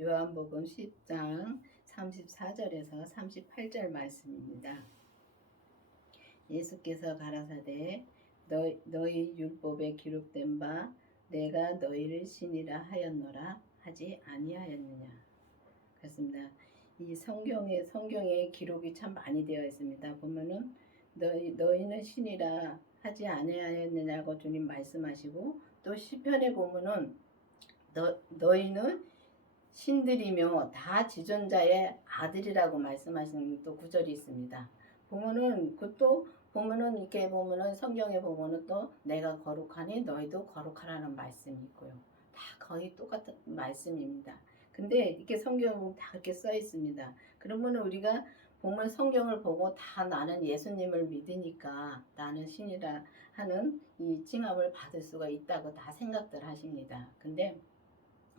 요한복음 10장 34절에서 38절 말씀입니다. 예수께서 가라사대 너희 율법에 기록된 바 내가 너희를 신이라 하였노라 하지 아니하였느냐. 그렇습니다. 이 성경에 기록이 참 많이 되어 있습니다. 보면은 너희는 신이라 하지 아니하였느냐고 주님 말씀하시고, 또 시편에 보면은 너희는 신들이며 다 지존자의 아들이라고 말씀하시는 또 구절이 있습니다. 보면은 그것도 보면은 이렇게 보면은 성경에 보면은 또 내가 거룩하니 너희도 거룩하라는 말씀이 있고요. 다 거의 똑같은 말씀입니다. 근데 이렇게 성경은 다 그렇게 써 있습니다. 그러면은 우리가 보면 성경을 보고 다 나는 예수님을 믿으니까 나는 신이라 하는 이 칭함을 받을 수가 있다고 다 생각들 하십니다. 근데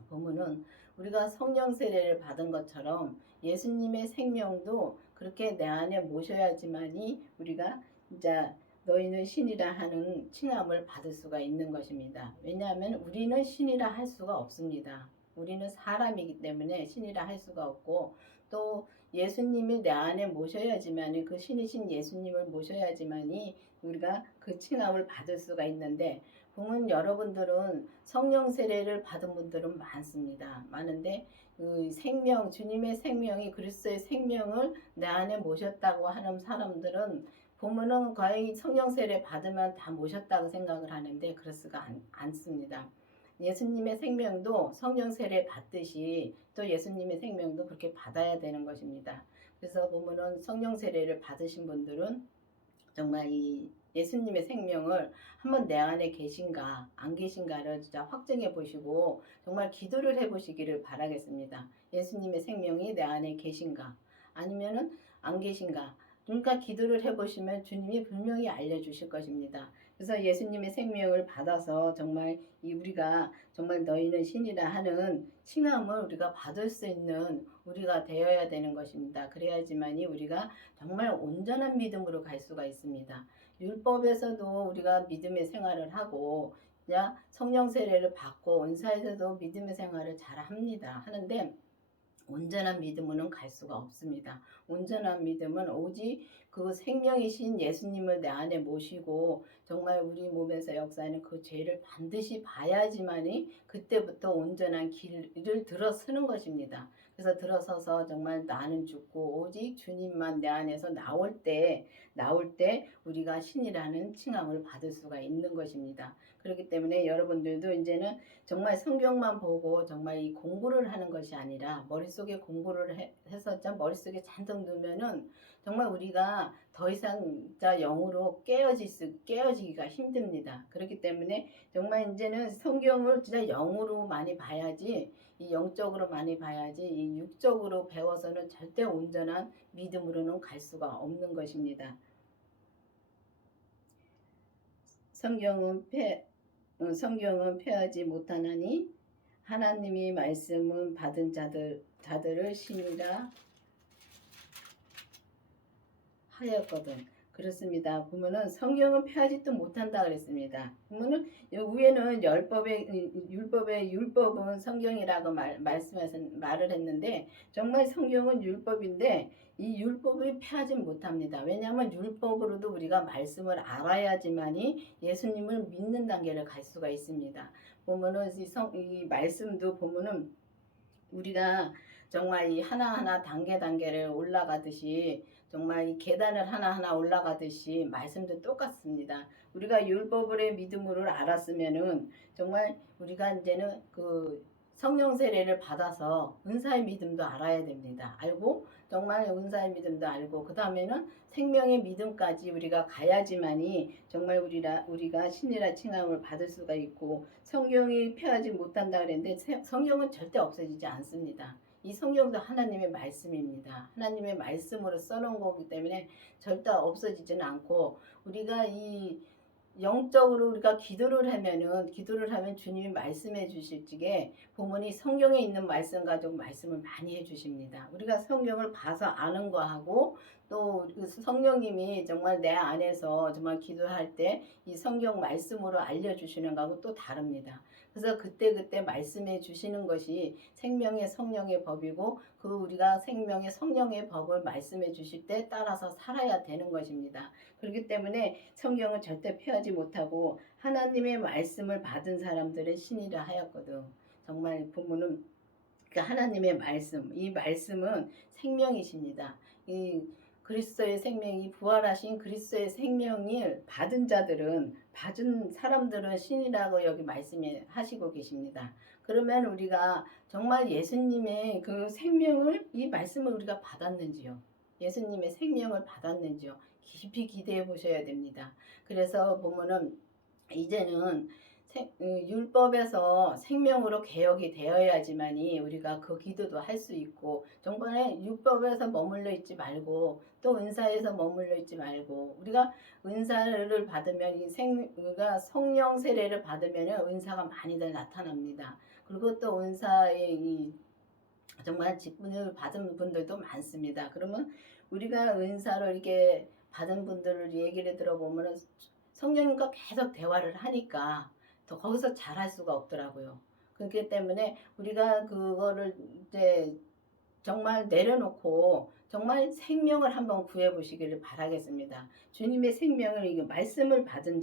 보면은 우리가 성령 세례를 받은 것처럼 예수님의 생명도 그렇게 내 안에 모셔야지만이 우리가 이제 너희는 신이라 하는 칭함을 받을 수가 있는 것입니다. 왜냐하면 우리는 신이라 할 수가 없습니다. 우리는 사람이기 때문에 신이라 할 수가 없고, 또 예수님이 내 안에 모셔야지만이, 그 신이신 예수님을 모셔야지만이 우리가 그 칭함을 받을 수가 있는데, 보면 여러분들은 성령 세례를 받은 분들은 많습니다. 많은데 그 생명, 주님의 생명이, 그리스도의 생명을 내 안에 모셨다고 하는 사람들은 보면은 거의 성령 세례 받으면 다 모셨다고 생각을 하는데 그렇지가 않습니다. 예수님의 생명도 성령 세례 받듯이 또 예수님의 생명도 그렇게 받아야 되는 것입니다. 그래서 보면은 성령 세례를 받으신 분들은 정말 이 예수님의 생명을 한번 내 안에 계신가 안 계신가를 진짜 확증해 보시고 정말 기도를 해 보시기를 바라겠습니다. 예수님의 생명이 내 안에 계신가 아니면은 안 계신가. 그러니까 기도를 해 보시면 주님이 분명히 알려주실 것입니다. 그래서 예수님의 생명을 받아서 정말 우리가 정말 너희는 신이라 하는 칭함을 우리가 받을 수 있는 우리가 되어야 되는 것입니다. 그래야지만이 우리가 정말 온전한 믿음으로 갈 수가 있습니다. 율법에서도 우리가 믿음의 생활을 하고 성령 세례를 받고 은사에서도 믿음의 생활을 잘 하는데 온전한 믿음으로는 갈 수가 없습니다. 온전한 믿음은 오직 그 생명이신 예수님을 내 안에 모시고 정말 우리 몸에서 역사하는 그 죄를 반드시 봐야지만이 그때부터 온전한 길을 들어서는 것입니다. 그래서 들어서서 정말 나는 죽고 오직 주님만 내 안에서 나올 때 우리가 신이라는 칭함을 받을 수가 있는 것입니다. 그렇기 때문에 여러분들도 이제는 정말 성경만 보고 정말 이 공부를 하는 것이 아니라 머릿속에 공부를 해서 머릿속에 잔뜩 넣으면은 정말 우리가 더 이상 진짜 영으로 깨어지기가 힘듭니다. 그렇기 때문에 정말 이제는 성경을 진짜 영으로 많이 봐야지, 이 영적으로 많이 봐야지 이 육적으로 배워서는 절대 온전한 믿음으로는 갈 수가 없는 것입니다. 성경은 폐하지 못하나니 하나님이 말씀은 받은 자들을 신이라 하였거든. 그렇습니다. 보면은 성경은 폐하지도 못한다 그랬습니다. 보면은 위에는 율법은 성경이라고 말을 했는데 정말 성경은 율법인데 이 율법을 폐하지 못합니다. 왜냐하면 율법으로도 우리가 말씀을 알아야지만이 예수님을 믿는 단계를 갈 수가 있습니다. 보면은 이 말씀도 보면은 우리가 정말 이 하나하나 단계를 올라가듯이 정말 이 계단을 하나하나 올라가듯이 말씀도 똑같습니다. 우리가 율법을 믿음으로 알았으면은 정말 우리가 이제는 그 성령 세례를 받아서 은사의 믿음도 알아야 됩니다. 알고 정말 은사의 믿음도 알고 그 다음에는 생명의 믿음까지 우리가 가야지만이 정말 우리가 신이라 칭함을 받을 수가 있고, 성경이 폐하지 못한다 그랬는데 성경은 절대 없어지지 않습니다. 이 성경도 하나님의 말씀입니다. 하나님의 말씀으로 써놓은 거기 때문에 절대 없어지지는 않고, 우리가 이 영적으로 우리가 기도를 하면 주님이 말씀해 주실 적에 보면 이 성경에 있는 말씀 가지고 말씀을 많이 해 주십니다. 우리가 성경을 봐서 아는 거하고 또 성령님이 정말 내 안에서 정말 기도할 때 이 성경 말씀으로 알려주시는 거하고 또 다릅니다. 그래서 그때그때 말씀해 주시는 것이 생명의 성령의 법이고 그 우리가 생명의 성령의 법을 말씀해 주실 때 따라서 살아야 되는 것입니다. 그렇기 때문에 성경은 절대 폐하지 못하고 하나님의 말씀을 받은 사람들은 신이라 하였거든. 정말 부모는 그 하나님의 말씀, 이 말씀은 생명이십니다. 이 그리스도의 생명이 부활하신 그리스도의 생명을 받은 자들은 받은 사람들은 신이라고 여기 말씀해 하시고 계십니다. 그러면 우리가 정말 예수님의 그 생명을 이 말씀을 우리가 받았는지요? 예수님의 생명을 받았는지요? 깊이 기대해 보셔야 됩니다. 그래서 보면은 이제는 율법에서 생명으로 개혁이 되어야지만이 우리가 그 기도도 할 수 있고 정말 율법에서 머물러 있지 말고 또 은사에서 머물러 있지 말고 우리가 은사를 받으면 우리가 성령 세례를 받으면 은사가 많이들 나타납니다. 그리고 또 은사의 정말 직분을 받은 분들도 많습니다. 그러면 우리가 은사를 이렇게 받은 분들을 얘기를 들어보면 성령님과 계속 대화를 하니까 더 거기서 잘할 수가 없더라고요. 그렇기 때문에 우리가 그거를 이제 정말 내려놓고 정말 생명을 한번 구해보시기를 바라겠습니다. 주님의 생명을 말씀을 받은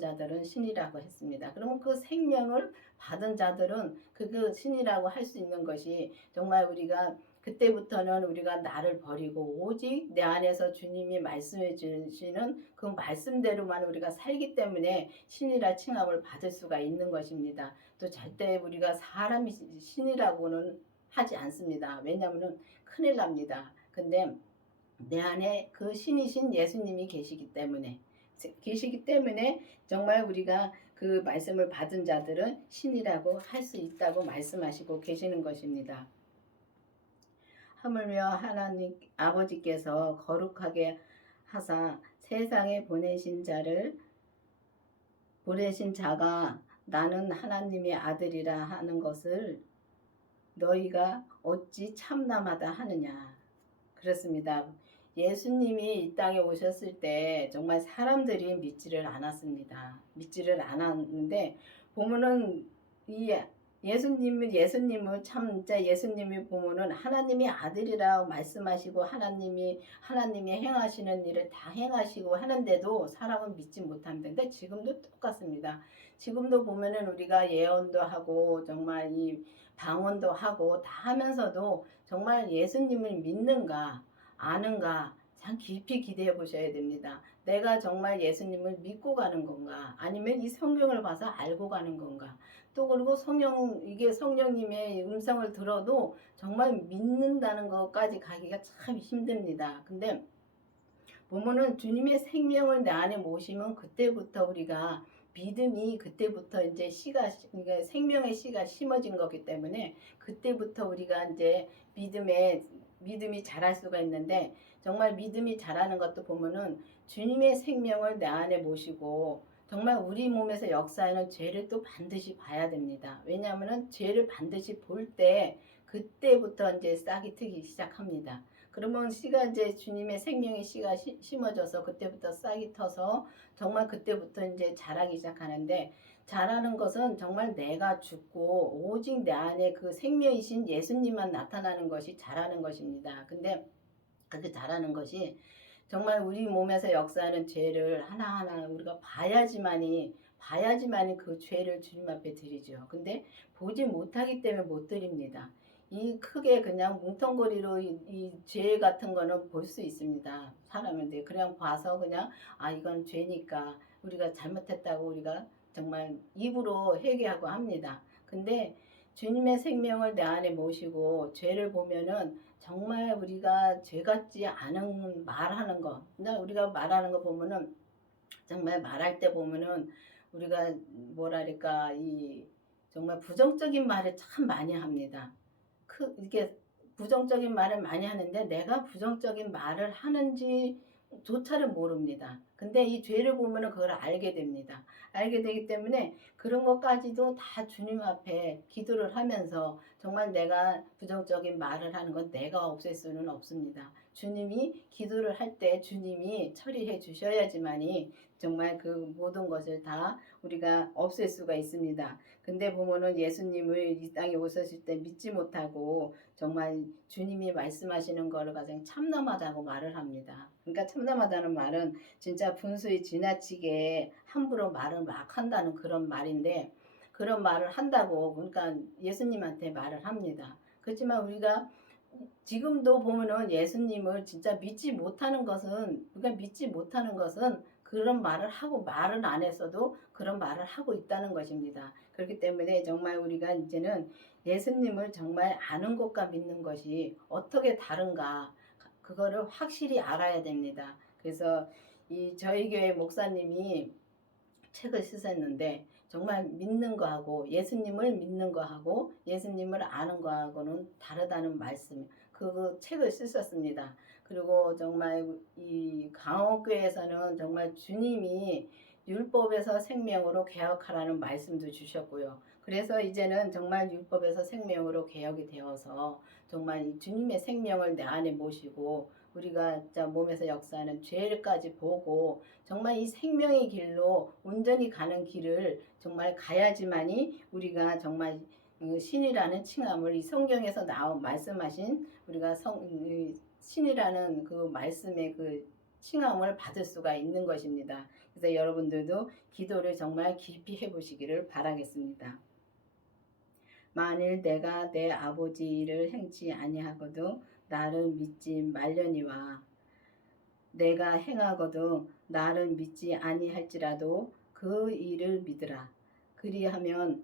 자들은 신이라고 했습니다. 그러면 그 생명을 받은 자들은 그 신이라고 할 수 있는 것이 정말 우리가 그때부터는 우리가 나를 버리고 오직 내 안에서 주님이 말씀해 주시는 그 말씀대로만 우리가 살기 때문에 신이라 칭함을 받을 수가 있는 것입니다. 또 절대 우리가 사람이 신이라고는 하지 않습니다. 왜냐하면 큰일 납니다. 근데 내 안에 그 신이신 예수님이 계시기 때문에 정말 우리가 그 말씀을 받은 자들은 신이라고 할 수 있다고 말씀하시고 계시는 것입니다. 하물며 하나님 아버지께서 거룩하게 하사 세상에 보내신 자가 나는 하나님의 아들이라 하는 것을 너희가 어찌 참남하다 하느냐. 그렇습니다. 예수님이 이 땅에 오셨을 때 정말 사람들이 믿지를 않았습니다. 믿지를 않았는데 보면은 이 예수님을 참 진짜 예수님이 보면은 하나님의 아들이라고 말씀하시고 하나님이 행하시는 일을 다 행하시고 하는데도 사람은 믿지 못합니다. 근데 지금도 똑같습니다. 지금도 보면은 우리가 예언도 하고 정말 이 방언도 하고 다 하면서도 정말 예수님을 믿는가 아는가 참 깊이 기대해 보셔야 됩니다. 내가 정말 예수님을 믿고 가는 건가 아니면 이 성경을 봐서 알고 가는 건가 또 그리고 이게 성령님의 음성을 들어도 정말 믿는다는 것까지 가기가 참 힘듭니다. 근데 보면은 주님의 생명을 내 안에 모시면 그때부터 우리가 믿음이 그때부터 이제 그러니까 생명의 씨가 심어진 거기 때문에 그때부터 우리가 이제 믿음이 자랄 수가 있는데 정말 믿음이 자라는 것도 보면은 주님의 생명을 내 안에 모시고 정말 우리 몸에서 역사하는 죄를 또 반드시 봐야 됩니다. 왜냐하면은 죄를 반드시 볼 때 그때부터 이제 싹이 트기 시작합니다. 그러면 씨가 이제 주님의 생명의 씨가 심어져서 그때부터 싹이 터서 정말 그때부터 이제 자라기 시작하는데 자라는 것은 정말 내가 죽고 오직 내 안에 그 생명이신 예수님만 나타나는 것이 자라는 것입니다. 근데 그렇게 자라는 것이 정말 우리 몸에서 역사하는 죄를 하나하나 우리가 봐야지만이 그 죄를 주님 앞에 드리죠. 근데 보지 못하기 때문에 못 드립니다. 이 크게 그냥 뭉텅거리로 이 죄 같은 거는 볼 수 있습니다. 사람인데 그냥 봐서 그냥 이건 죄니까 우리가 잘못했다고 우리가 정말 입으로 회개하고 합니다. 근데 주님의 생명을 내 안에 모시고 죄를 보면은 정말 우리가 죄 같지 않은 말하는 거, 우리가 말하는 거 보면은 정말 말할 때 보면은 우리가 뭐랄까 정말 부정적인 말을 참 많이 합니다. 이게 부정적인 말을 많이 하는데 내가 부정적인 말을 하는지 조차를 모릅니다. 근데 이 죄를 보면은 그걸 알게 됩니다. 알게 되기 때문에 그런 것까지도 다 주님 앞에 기도를 하면서 정말 내가 부정적인 말을 하는 건 내가 없앨 수는 없습니다. 주님이 기도를 할 때 주님이 처리해 주셔야지만이 정말 그 모든 것을 다 우리가 없앨 수가 있습니다. 근데 보면은 예수님을 이 땅에 오셨을 때 믿지 못하고 정말 주님이 말씀하시는 거를 가장 참담하다고 말을 합니다. 그러니까 참담하다는 말은 진짜 분수에 지나치게 함부로 말을 막 한다는 그런 말인데, 그런 말을 한다고 그러니까 예수님한테 말을 합니다. 그렇지만 우리가 지금도 보면은 예수님을 진짜 믿지 못하는 것은, 우리가 믿지 못하는 것은 그런 말을 하고 말은 안 했어도 그런 말을 하고 있다는 것입니다. 그렇기 때문에 정말 우리가 이제는 예수님을 정말 아는 것과 믿는 것이 어떻게 다른가, 그거를 확실히 알아야 됩니다. 그래서 이 저희 교회 목사님이 책을 쓰셨는데 정말 믿는 거하고 예수님을 믿는 거하고 예수님을 아는 거하고는 다르다는 말씀, 그 책을 쓰셨습니다. 그리고 정말 이 강옥교회에서는 정말 주님이 율법에서 생명으로 개혁하라는 말씀도 주셨고요. 그래서 이제는 정말 율법에서 생명으로 개혁이 되어서 정말 주님의 생명을 내 안에 모시고 우리가 진짜 몸에서 역사하는 죄를까지 보고 정말 이 생명의 길로 온전히 가는 길을 정말 가야지만이 우리가 정말 신이라는 칭함을 이 성경에서 말씀하신 우리가 신이라는 그 말씀의 그 칭함을 받을 수가 있는 것입니다. 그래서 여러분들도 기도를 정말 깊이 해보시기를 바라겠습니다. 만일 내가 내 아버지 일을 행치 아니하거든 나를 믿지 말려니와 내가 행하거든 나를 믿지 아니할지라도 그 일을 믿으라. 그리하면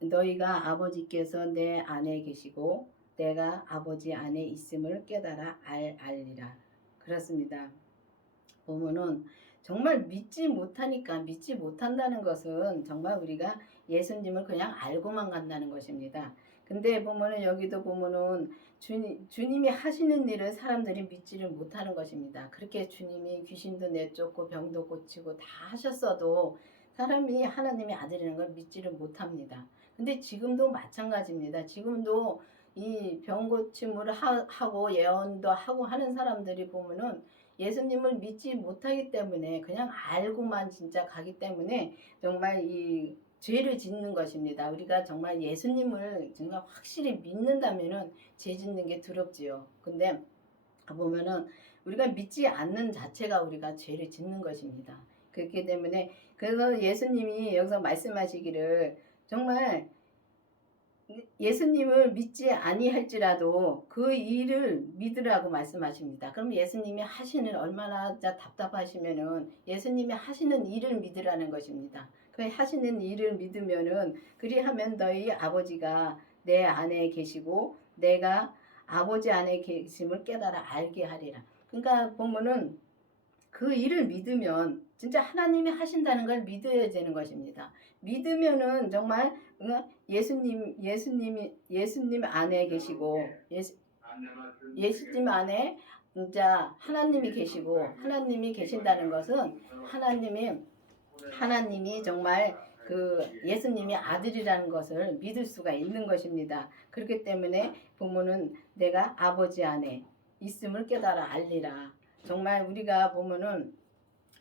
너희가 아버지께서 내 안에 계시고 내가 아버지 안에 있음을 깨달아 알리라. 그렇습니다. 보면은 정말 믿지 못하니까, 믿지 못한다는 것은 정말 우리가 예수님을 그냥 알고만 간다는 것입니다. 근데 보면은 여기도 보면은 주님이 하시는 일을 사람들이 믿지를 못하는 것입니다. 그렇게 주님이 귀신도 내쫓고 병도 고치고 다 하셨어도 사람이 하나님의 아들이라는 걸 믿지를 못합니다. 근데 지금도 마찬가지입니다. 지금도 이 병 고침을 하고 예언도 하고 하는 사람들이 보면은 예수님을 믿지 못하기 때문에 그냥 알고만 진짜 가기 때문에 정말 이 죄를 짓는 것입니다. 우리가 정말 예수님을 정말 확실히 믿는다면은 죄 짓는 게 두렵지요. 근데 보면은 우리가 믿지 않는 자체가 우리가 죄를 짓는 것입니다. 그렇기 때문에 그래서 예수님이 여기서 말씀하시기를 정말 예수님을 믿지 아니할지라도 그 일을 믿으라고 말씀하십니다. 그럼 예수님이 하시는 얼마나 답답하시면은 예수님이 하시는 일을 믿으라는 것입니다. 그 하시는 일을 믿으면은 그리하면 너희 아버지가 내 안에 계시고 내가 아버지 안에 계심을 깨달아 알게 하리라. 그러니까 보면은 그 일을 믿으면 진짜 하나님이 하신다는 걸 믿어야 되는 것입니다. 믿으면은 정말 예수님 안에 계시고 예수님 안에 진짜 하나님이 계시고 하나님이 계신다는 것은 하나님이 정말 그 예수님이 아들이라는 것을 믿을 수가 있는 것입니다. 그렇기 때문에 보면은 내가 아버지 안에 있음을 깨달아 알리라. 정말 우리가 보면은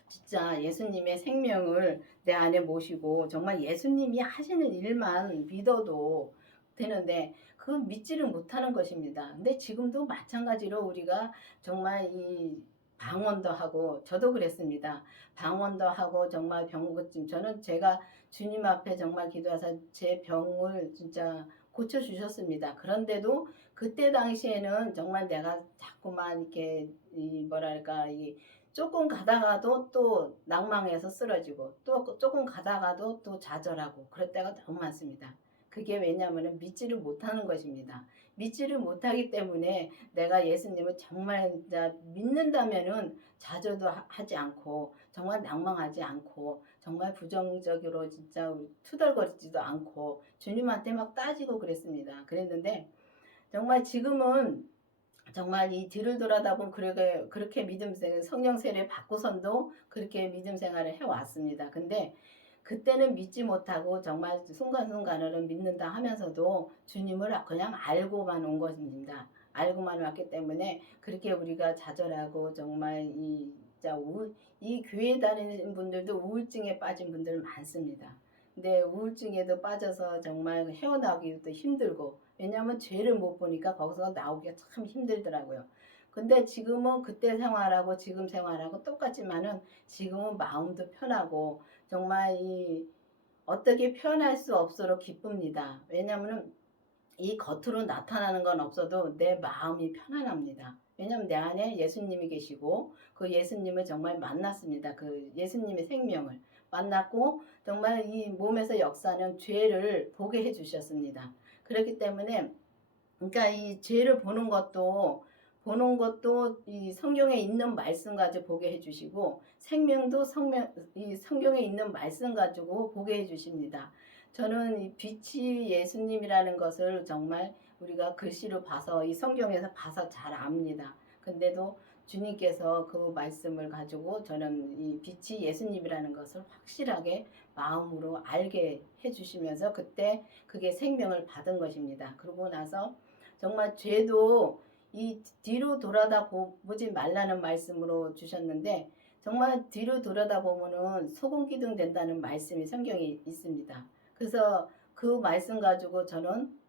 진짜 예수님의 생명을 내 안에 모시고 정말 예수님이 하시는 일만 믿어도 되는데 그 믿지를 못하는 것입니다. 근데 지금도 마찬가지로 우리가 정말 이 방언도 하고 저도 그랬습니다. 방언도 하고 정말 병고침 저는 제가 주님 앞에 정말 기도해서 제 병을 진짜 고쳐주셨습니다. 그런데도 그때 당시에는 정말 내가 자꾸만 이렇게 이 뭐랄까 이 조금 가다가도 또 낭망해서 쓰러지고 또 조금 가다가도 또 좌절하고 그럴 때가 너무 많습니다. 그게 왜냐하면 믿지를 못하는 것입니다. 믿지를 못하기 때문에 내가 예수님을 정말 진짜 믿는다면은 좌절도 하지 않고 정말 낭망하지 않고 정말 부정적으로 진짜 투덜거리지도 않고 주님한테 막 따지고 그랬습니다. 그랬는데 정말 지금은 정말 이 뒤를 돌아다본 그렇게 믿음 생활, 성령 세례 받고선도 그렇게 믿음 생활을 해왔습니다. 근데 그때는 믿지 못하고 정말 순간순간으로 믿는다 하면서도 주님을 그냥 알고만 온 것입니다. 알고만 왔기 때문에 그렇게 우리가 좌절하고 정말 이 교회 다니는 분들도 우울증에 빠진 분들 많습니다. 근데 우울증에도 빠져서 정말 헤어나오기도 힘들고, 왜냐하면 죄를 못 보니까 거기서 나오기가 참 힘들더라고요. 근데 지금은 그때 생활하고 지금 생활하고 똑같지만은 지금은 마음도 편하고 정말 어떻게 표현할 수 없도록 기쁩니다. 왜냐하면 이 겉으로 나타나는 건 없어도 내 마음이 편안합니다. 왜냐하면 내 안에 예수님이 계시고 그 예수님을 정말 만났습니다. 그 예수님의 생명을 만났고 정말 이 몸에서 역사하는 죄를 보게 해주셨습니다. 그렇기 때문에 그러니까 이 죄를 보는 것도 이 성경에 있는 말씀 가지고 보게 해주시고 생명도 이 성경에 있는 말씀 가지고 보게 해주십니다. 저는 이 빛이 예수님이라는 것을 정말 우리가 글씨로 봐서 이 성경에서 봐서 잘 압니다. 근데도 주님께서 그 말씀을 가지고 저는 이 빛이 예수님이라는 것을 확실하게 마음으로 알게 해주시면서 그때 그게 생명을 받은 것입니다. 그러고 나서 정말 죄도 이 뒤로 돌아다 보지 말라는 말씀으로 주셨는데 정말 뒤로 돌아다 보면은 소금 기둥 된다는 말씀이 성경에 있습니다. 그래서 그 말씀 가지고 저는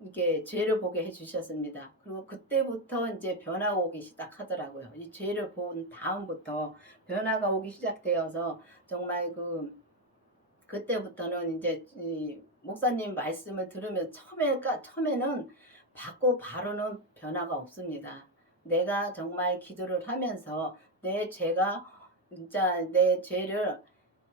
이게 죄를 보게 해주셨습니다. 그리고 그때부터 이제 변화가 오기 시작하더라고요. 이 죄를 본 다음부터 변화가 오기 시작되어서 정말 그때부터는 이제 이 목사님 말씀을 들으면 처음에는 받고 바로는 변화가 없습니다. 내가 정말 기도를 하면서 내 죄를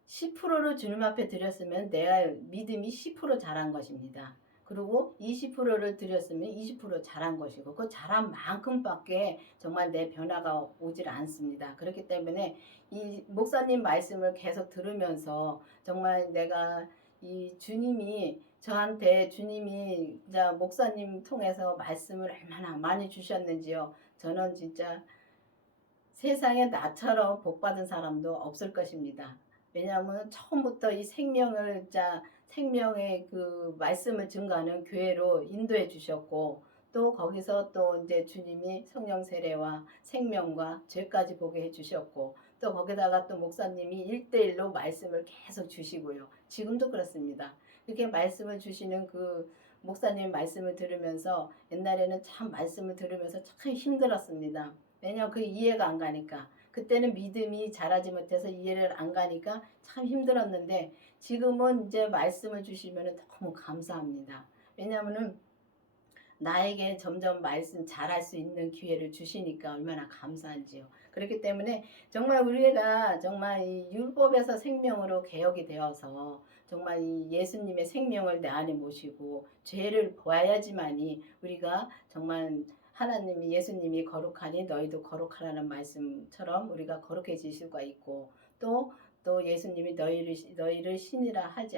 10%를 주님 앞에 드렸으면 내가 믿음이 10% 자란 것입니다. 그리고 20%를 드렸으면 20% 자란 것이고 그 자란 만큼밖에 정말 내 변화가 오질 않습니다. 그렇기 때문에 이 목사님 말씀을 계속 들으면서 정말 내가 이 주님이 진짜 목사님 통해서 말씀을 얼마나 많이 주셨는지요. 저는 진짜 세상에 나처럼 복받은 사람도 없을 것입니다. 왜냐하면 처음부터 이 생명의 그 말씀을 증거하는 교회로 인도해 주셨고 또 거기서 또 이제 주님이 성령 세례와 생명과 죄까지 보게 해 주셨고 또 거기다가 또 목사님이 일대일로 말씀을 계속 주시고요. 지금도 그렇습니다. 이렇게 말씀을 주시는 그 목사님 말씀을 들으면서 옛날에는 참 말씀을 들으면서 참 힘들었습니다. 왜냐면 그 이해가 안 가니까. 그때는 믿음이 자라지 못해서 이해를 안 가니까 참 힘들었는데 지금은 이제 말씀을 주시면 너무 감사합니다. 왜냐하면은 나에게 점점 말씀 잘할 수 있는 기회를 주시니까 얼마나 감사한지요. 그렇기 때문에 정말 우리가 정말 이 율법에서 생명으로 개혁이 되어서 정말 이 예수님의 생명을 내 안에 모시고 죄를 보아야지만이 우리가 정말 하나님이 예수님이 거룩하니 너희도 거룩하라는 말씀처럼 우리가 거룩해질 수가 있고 또 예수님이 너희를 신이라 하지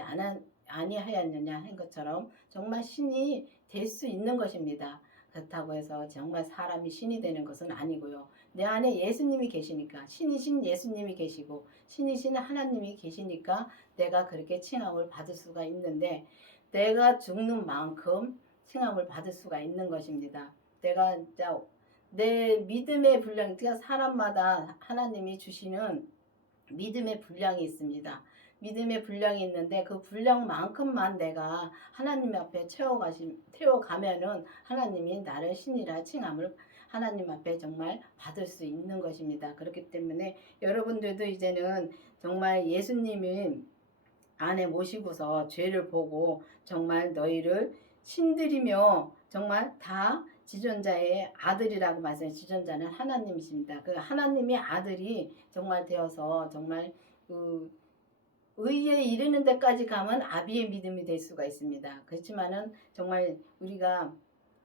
아니하였느냐 한 것처럼 정말 신이 될 수 있는 것입니다. 그렇다고 해서 정말 사람이 신이 되는 것은 아니고요. 내 안에 예수님이 계시니까 신이신 예수님이 계시고 신이신 하나님이 계시니까 내가 그렇게 칭함을 받을 수가 있는데 내가 죽는 만큼 칭함을 받을 수가 있는 것입니다. 내가 진짜 내 믿음의 분량, 그러니까 사람마다 하나님이 주시는 믿음의 분량이 있습니다. 믿음의 분량이 있는데 그 분량만큼만 내가 하나님 앞에 태워가면은 하나님이 나를 신이라 칭함을 하나님 앞에 정말 받을 수 있는 것입니다. 그렇기 때문에 여러분들도 이제는 정말 예수님이 안에 모시고서 죄를 보고 정말 너희를 신들이며 정말 다 지존자의 아들이라고 말씀해. 지존자는 하나님이십니다. 그 하나님의 아들이 정말 되어서 정말 그 의에 이르는 데까지 가면 아비의 믿음이 될 수가 있습니다. 그렇지만은 정말 우리가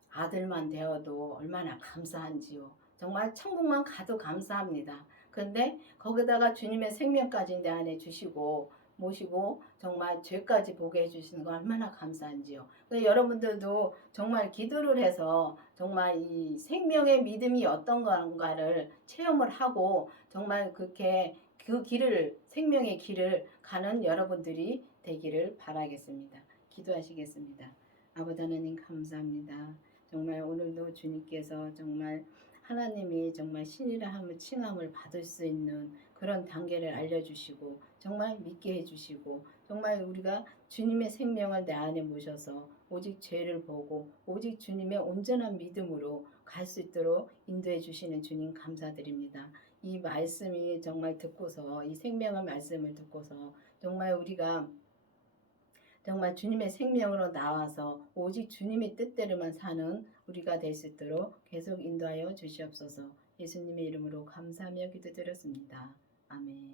아들만 되어도 얼마나 감사한지요. 정말 천국만 가도 감사합니다. 그런데 거기다가 주님의 생명까지 내 안에 주시고 모시고 정말 죄까지 보게 해주시는 거 얼마나 감사한지요. 여러분들도 정말 기도를 해서 정말 이 생명의 믿음이 어떤 건가를 체험을 하고 정말 그렇게 그 길을 생명의 길을 가는 여러분들이 되기를 바라겠습니다. 기도하시겠습니다. 아버지 하나님 감사합니다. 정말 오늘도 주님께서 정말 하나님이 정말 신이라 함을 칭함을 받을 수 있는 그런 단계를 알려주시고 정말 믿게 해주시고 정말 우리가 주님의 생명을 내 안에 모셔서 오직 죄를 보고 오직 주님의 온전한 믿음으로 갈 수 있도록 인도해 주시는 주님 감사드립니다. 이 말씀이 정말 듣고서 이 생명의 말씀을 듣고서 정말 우리가 정말 주님의 생명으로 나와서 오직 주님의 뜻대로만 사는 우리가 될 수 있도록 계속 인도하여 주시옵소서. 예수님의 이름으로 감사하며 기도드렸습니다. 아멘.